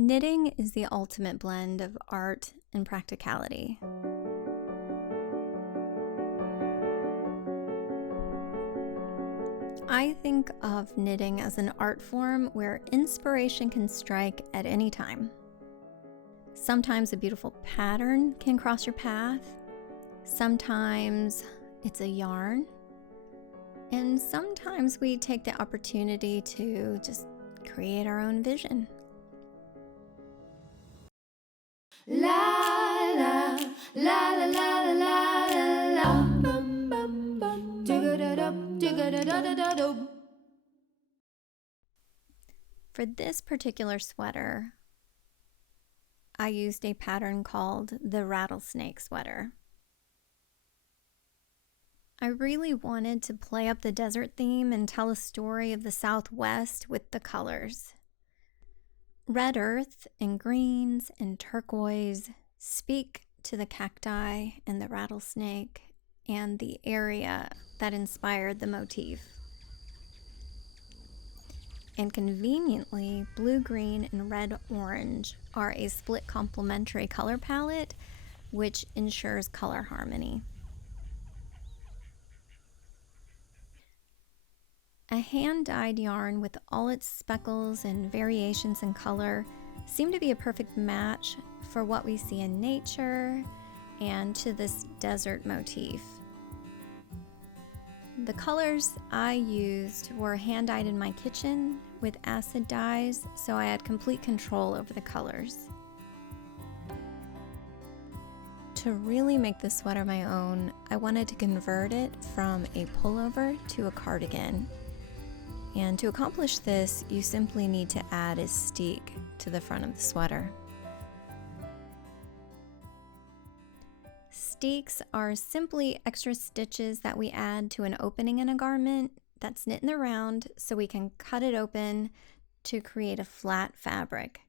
Knitting is the ultimate blend of art and practicality. I think of knitting as an art form where inspiration can strike at any time. Sometimes a beautiful pattern can cross your path. Sometimes it's a yarn. And sometimes we take the opportunity to just create our own vision. La la la la la la la la bum bum bum digga-da-dum. For this particular sweater, I used a pattern called the Rattlesnake sweater. I really wanted to play up the desert theme and tell a story of the Southwest with the colors. Red earth and greens and turquoise speak to the cacti and the rattlesnake and the area that inspired the motif. And conveniently, blue, green, and red orange are a split complementary color palette, which ensures color harmony. A hand-dyed yarn with all its speckles and variations in color seemed to be a perfect match for what we see in nature and to this desert motif. The colors I used were hand-dyed in my kitchen with acid dyes, so I had complete control over the colors. To really make this sweater my own, I wanted to convert it from a pullover to a cardigan. And to accomplish this, you simply need to add a steek to the front of the sweater. Steeks are simply extra stitches that we add to an opening in a garment that's knit in the round so we can cut it open to create a flat fabric.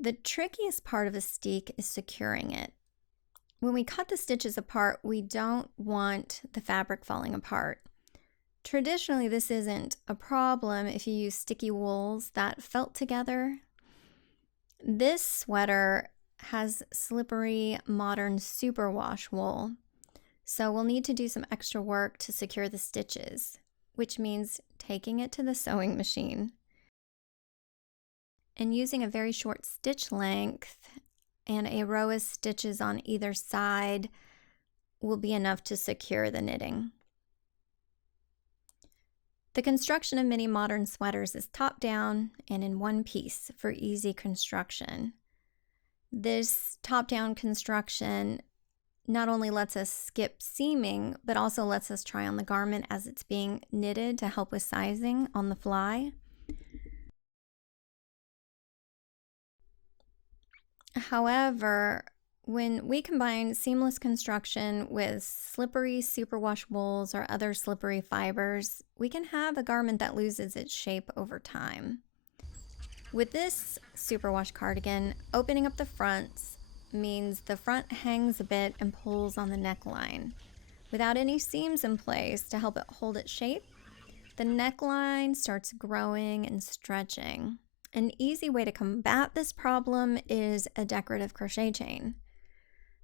The trickiest part of a steek is securing it. When we cut the stitches apart, we don't want the fabric falling apart. Traditionally, this isn't a problem if you use sticky wools that felt together. This sweater has slippery, modern superwash wool, so we'll need to do some extra work to secure the stitches, which means taking it to the sewing machine. And using a very short stitch length and a row of stitches on either side will be enough to secure the knitting. The construction of many modern sweaters is top-down and in one piece for easy construction. This top-down construction not only lets us skip seaming, but also lets us try on the garment as it's being knitted to help with sizing on the fly. However, when we combine seamless construction with slippery superwash wools or other slippery fibers, we can have a garment that loses its shape over time. With this superwash cardigan, opening up the fronts means the front hangs a bit and pulls on the neckline. Without any seams in place to help it hold its shape, the neckline starts growing and stretching. An easy way to combat this problem is a decorative crochet chain.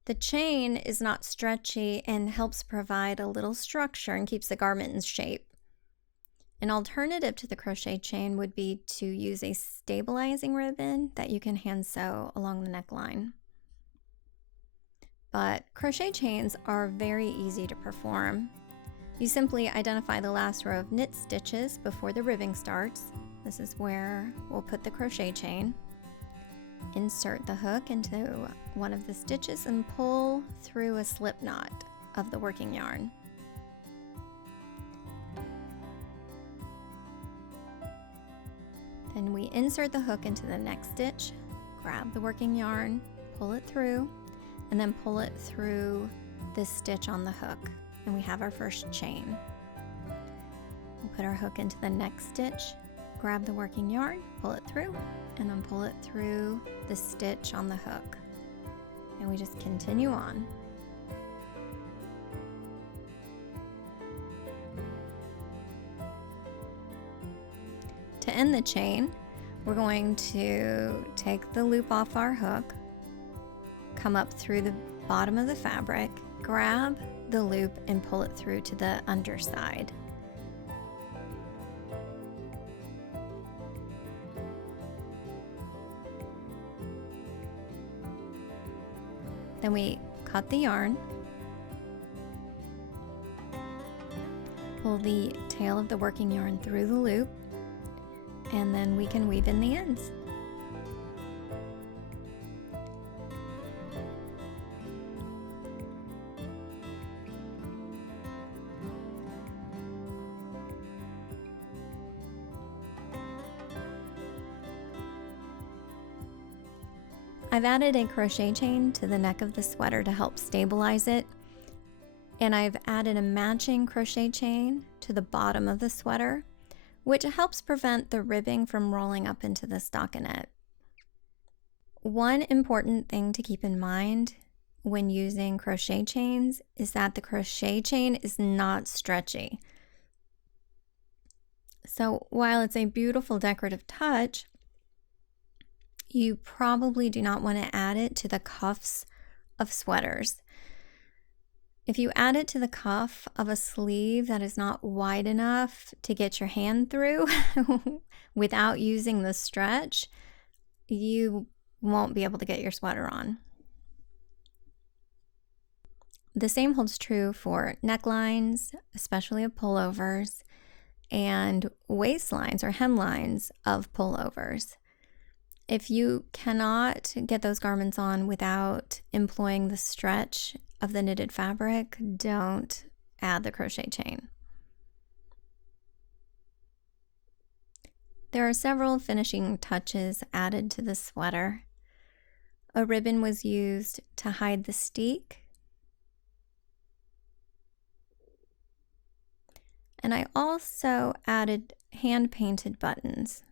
The chain is not stretchy and helps provide a little structure and keeps the garment in shape. An alternative to the crochet chain would be to use a stabilizing ribbon that you can hand sew along the neckline. But crochet chains are very easy to perform. You simply identify the last row of knit stitches before the ribbing starts. This is where we'll put the crochet chain. Insert the hook into one of the stitches and pull through a slip knot of the working yarn. Then we insert the hook into the next stitch, grab the working yarn, pull it through, and then pull it through this stitch on the hook, and we have our first chain. We'll put our hook into the next stitch, grab the working yarn, pull it through, and then pull it through the stitch on the hook. And we just continue on. To end the chain, We're going to take the loop off our hook, come up through the bottom of the fabric, grab the loop and pull it through to the underside. Then we cut the yarn, pull the tail of the working yarn through the loop, and then we can weave in the ends. I've added a crochet chain to the neck of the sweater to help stabilize it, and I've added a matching crochet chain to the bottom of the sweater, which helps prevent the ribbing from rolling up into the stockinette. One important thing to keep in mind when using crochet chains is that the crochet chain is not stretchy. So while it's a beautiful decorative touch, you probably do not want to add it to the cuffs of sweaters. If you add it to the cuff of a sleeve that is not wide enough to get your hand through without using the stretch, you won't be able to get your sweater on. The same holds true for necklines, especially of pullovers, and waistlines or hemlines of pullovers. If you cannot get those garments on without employing the stretch of the knitted fabric, don't add the crochet chain. There are several finishing touches added to the sweater. A ribbon was used to hide the steek, and I also added hand-painted buttons.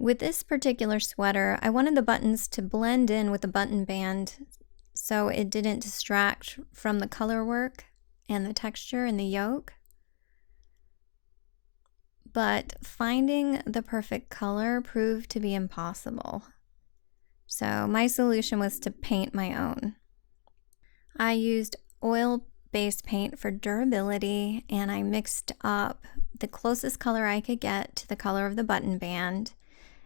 With this particular sweater, I wanted the buttons to blend in with the button band so it didn't distract from the color work and the texture in the yoke. But finding the perfect color proved to be impossible. So my solution was to paint my own. I used oil-based paint for durability, and I mixed up the closest color I could get to the color of the button band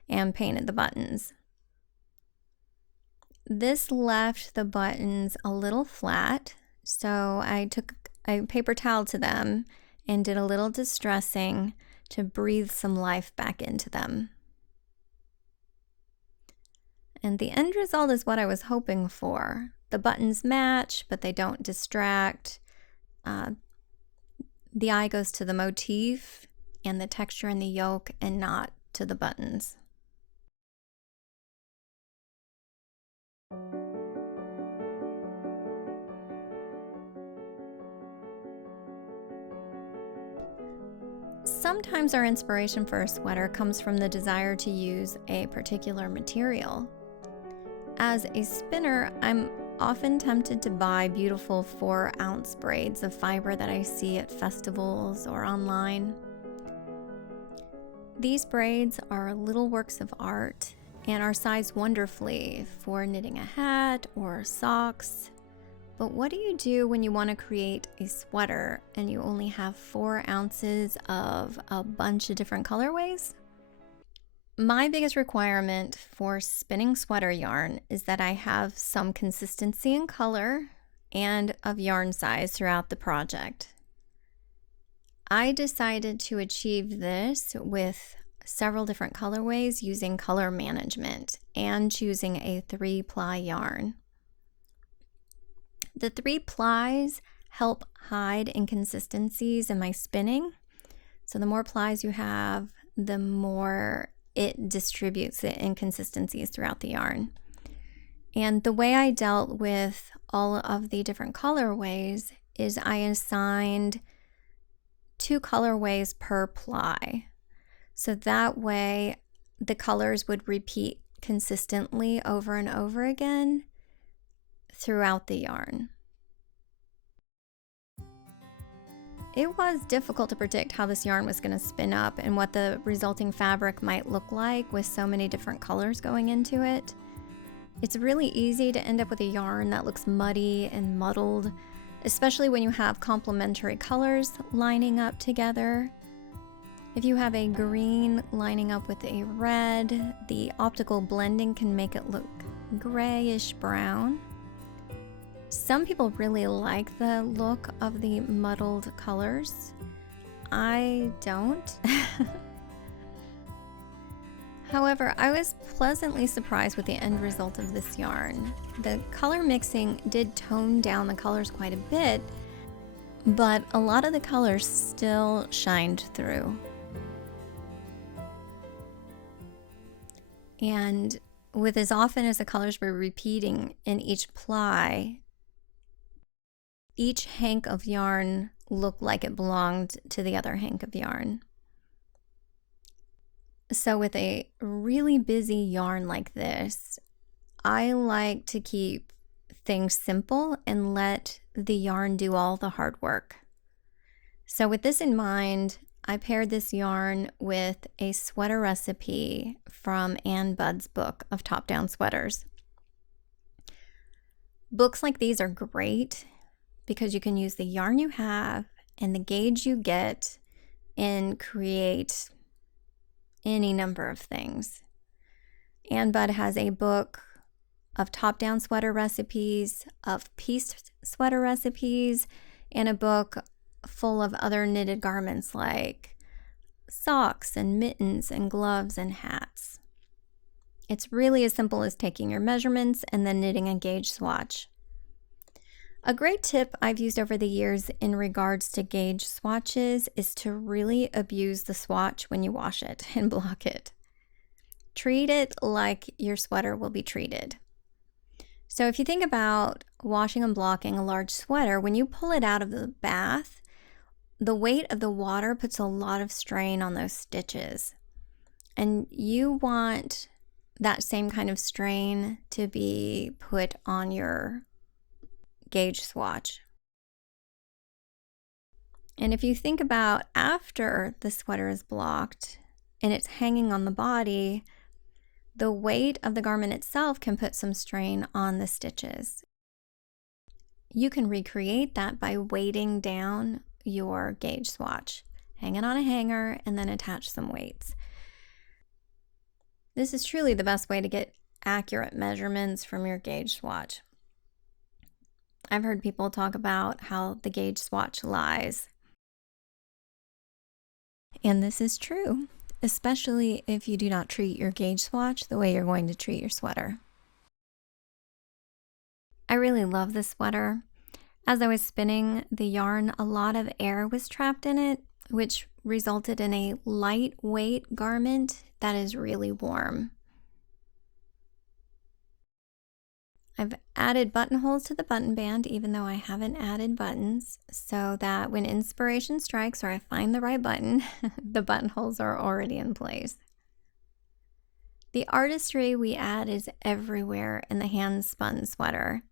and painted the buttons. This left the buttons a little flat, so I took a paper towel to them and did a little distressing to breathe some life back into them. And the end result is what I was hoping for. The buttons match, but they don't distract. The eye goes to the motif and the texture in the yoke and not to the buttons. Sometimes our inspiration for a sweater comes from the desire to use a particular material. As a spinner, I'm often tempted to buy beautiful 4-ounce braids of fiber that I see at festivals or online. These braids are little works of art and are sized wonderfully for knitting a hat or socks. But what do you do when you want to create a sweater and you only have 4 ounces of a bunch of different colorways? My biggest requirement for spinning sweater yarn is that I have some consistency in color and of yarn size throughout the project. I decided to achieve this with several different colorways using color management and choosing a 3-ply yarn. The 3 plies help hide inconsistencies in my spinning. So the more plies you have, the more it distributes the inconsistencies throughout the yarn. And the way I dealt with all of the different colorways is I assigned 2 colorways per ply. So that way the colors would repeat consistently over and over again throughout the yarn. It was difficult to predict how this yarn was going to spin up and what the resulting fabric might look like with so many different colors going into it. It's really easy to end up with a yarn that looks muddy and muddled, especially when you have complementary colors lining up together. If you have a green lining up with a red, the optical blending can make it look grayish brown. Some people really like the look of the muddled colors. I don't. However, I was pleasantly surprised with the end result of this yarn. The color mixing did tone down the colors quite a bit, but a lot of the colors still shined through. And with as often as the colors were repeating in each ply, each hank of yarn looked like it belonged to the other hank of yarn. So with a really busy yarn like this, I like to keep things simple and let the yarn do all the hard work. So with this in mind, I paired this yarn with a sweater recipe from Ann Budd's book of top-down sweaters. Books like these are great because you can use the yarn you have and the gauge you get and create any number of things. Ann Budd has a book of top-down sweater recipes, of pieced sweater recipes, and a book full of other knitted garments like socks and mittens and gloves and hats. It's really as simple as taking your measurements and then knitting a gauge swatch. A great tip I've used over the years in regards to gauge swatches is to really abuse the swatch when you wash it and block it. Treat it like your sweater will be treated. So if you think about washing and blocking a large sweater, when you pull it out of the bath, the weight of the water puts a lot of strain on those stitches. And you want that same kind of strain to be put on your gauge swatch. And if you think about after the sweater is blocked and it's hanging on the body, the weight of the garment itself can put some strain on the stitches. You can recreate that by weighting down your gauge swatch. Hang it on a hanger and then attach some weights. This is truly the best way to get accurate measurements from your gauge swatch. I've heard people talk about how the gauge swatch lies. And this is true, especially if you do not treat your gauge swatch the way you're going to treat your sweater. I really love this sweater. As I was spinning the yarn, a lot of air was trapped in it, which resulted in a lightweight garment that is really warm. I've added buttonholes to the button band, even though I haven't added buttons, so that when inspiration strikes or I find the right button, the buttonholes are already in place. The artistry we add is everywhere in the hand-spun sweater.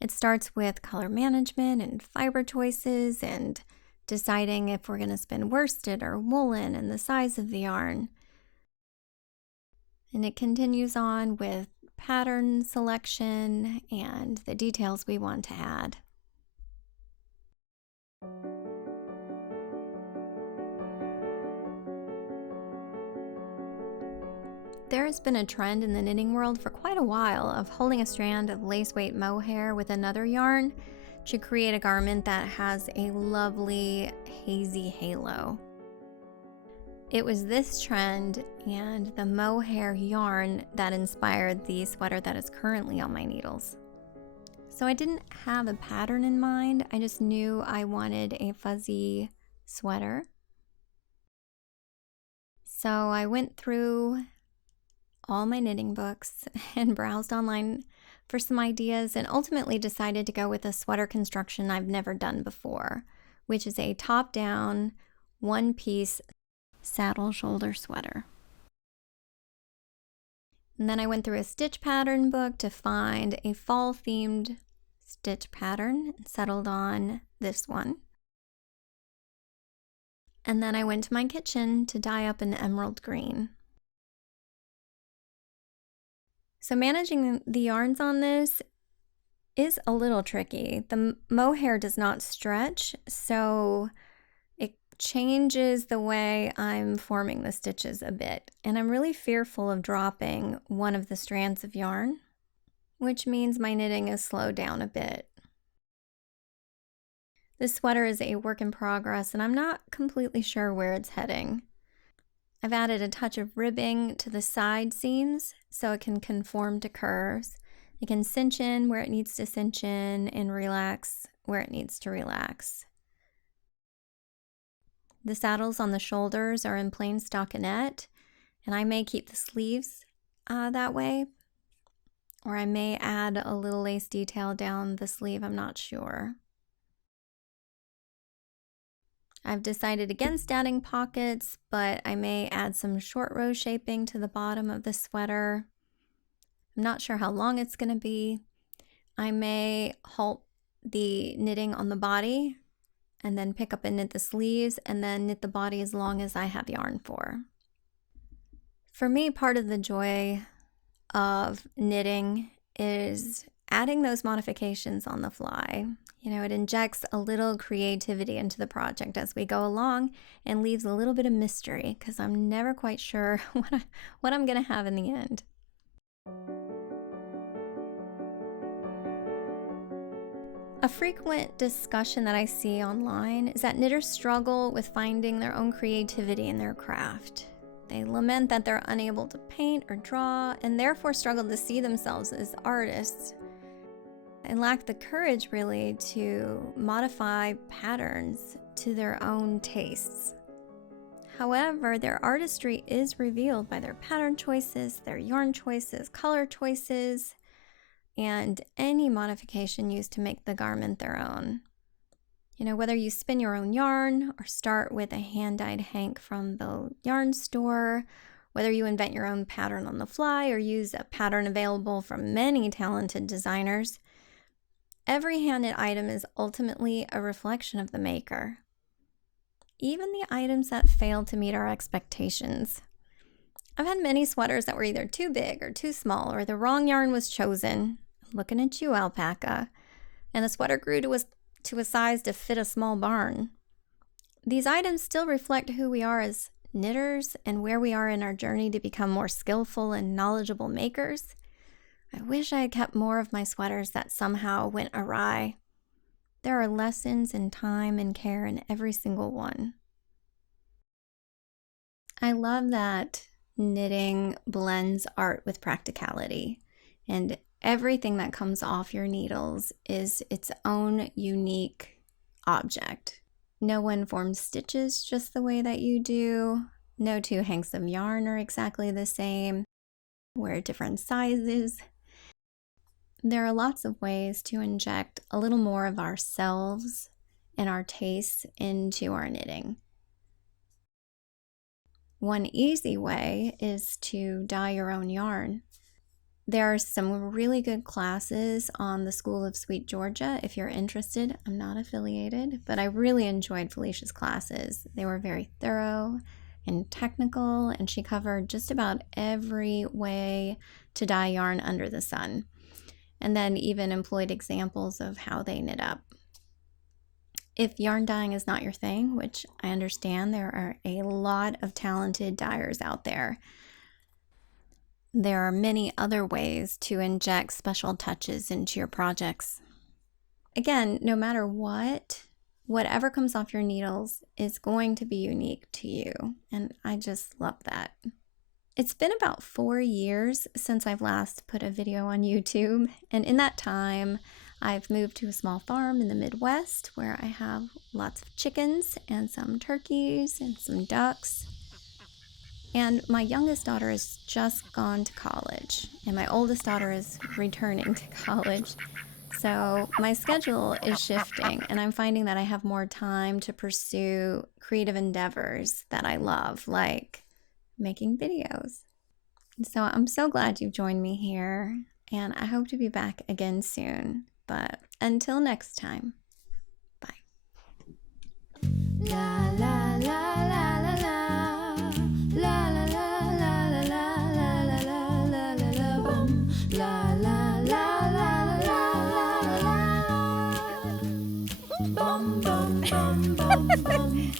It starts with color management and fiber choices and deciding if we're going to spin worsted or woolen and the size of the yarn. And it continues on with pattern selection and the details we want to add. There has been a trend in the knitting world for quite a while of holding a strand of lace weight mohair with another yarn to create a garment that has a lovely hazy halo. It was this trend and the mohair yarn that inspired the sweater that is currently on my needles. So I didn't have a pattern in mind, I just knew I wanted a fuzzy sweater. So I went through all my knitting books and browsed online for some ideas and ultimately decided to go with a sweater construction I've never done before, which is a top-down, one-piece saddle shoulder sweater. And then I went through a stitch pattern book to find a fall-themed stitch pattern and settled on this one. And then I went to my kitchen to dye up an emerald green. So managing the yarns on this is a little tricky. The mohair does not stretch, so it changes the way I'm forming the stitches a bit. And I'm really fearful of dropping one of the strands of yarn, which means my knitting is slowed down a bit. This sweater is a work in progress, and I'm not completely sure where it's heading. I've added a touch of ribbing to the side seams so it can conform to curves. It can cinch in where it needs to cinch in and relax where it needs to relax. The saddles on the shoulders are in plain stockinette, and I may keep the sleeves that way, or I may add a little lace detail down the sleeve, I'm not sure. I've decided against adding pockets, but I may add some short row shaping to the bottom of the sweater. I'm not sure how long it's going to be. I may halt the knitting on the body and then pick up and knit the sleeves and then knit the body as long as I have yarn for. For me, part of the joy of knitting is adding those modifications on the fly. You know, it injects a little creativity into the project as we go along and leaves a little bit of mystery because I'm never quite sure what I'm going to have in the end. A frequent discussion that I see online is that knitters struggle with finding their own creativity in their craft. They lament that they're unable to paint or draw and therefore struggle to see themselves as artists and lack the courage really to modify patterns to their own tastes. However, their artistry is revealed by their pattern choices, their yarn choices, color choices, and any modification used to make the garment their own. You know, whether you spin your own yarn or start with a hand-dyed hank from the yarn store, whether you invent your own pattern on the fly or use a pattern available from many talented designers, every hand-knit item is ultimately a reflection of the maker. Even the items that fail to meet our expectations. I've had many sweaters that were either too big or too small, or the wrong yarn was chosen. Looking at you, alpaca. And the sweater grew to a size to fit a small barn. These items still reflect who we are as knitters and where we are in our journey to become more skillful and knowledgeable makers. I wish I had kept more of my sweaters that somehow went awry. There are lessons in time and care in every single one. I love that knitting blends art with practicality, and everything that comes off your needles is its own unique object. No one forms stitches just the way that you do. No two hanks of yarn are exactly the same. We're different sizes. There are lots of ways to inject a little more of ourselves and our tastes into our knitting. One easy way is to dye your own yarn. There are some really good classes on the School of Sweet Georgia if you're interested. I'm not affiliated, but I really enjoyed Felicia's classes. They were very thorough and technical, and she covered just about every way to dye yarn under the sun, and then even employed examples of how they knit up. If yarn dyeing is not your thing, which I understand, there are a lot of talented dyers out there. There are many other ways to inject special touches into your projects. Again, no matter whatever comes off your needles is going to be unique to you, and I just love that. It's been about 4 years since I've last put a video on YouTube, and in that time, I've moved to a small farm in the Midwest where I have lots of chickens and some turkeys and some ducks. And my youngest daughter has just gone to college, and my oldest daughter is returning to college. So my schedule is shifting, and I'm finding that I have more time to pursue creative endeavors that I love, like making videos. So I'm so glad you've joined me here, and I hope to be back again soon. But until next time, bye. La, la, la. La la la la la la la la la la la la bum. La la la la la la la la. Bum bum bum bum bum.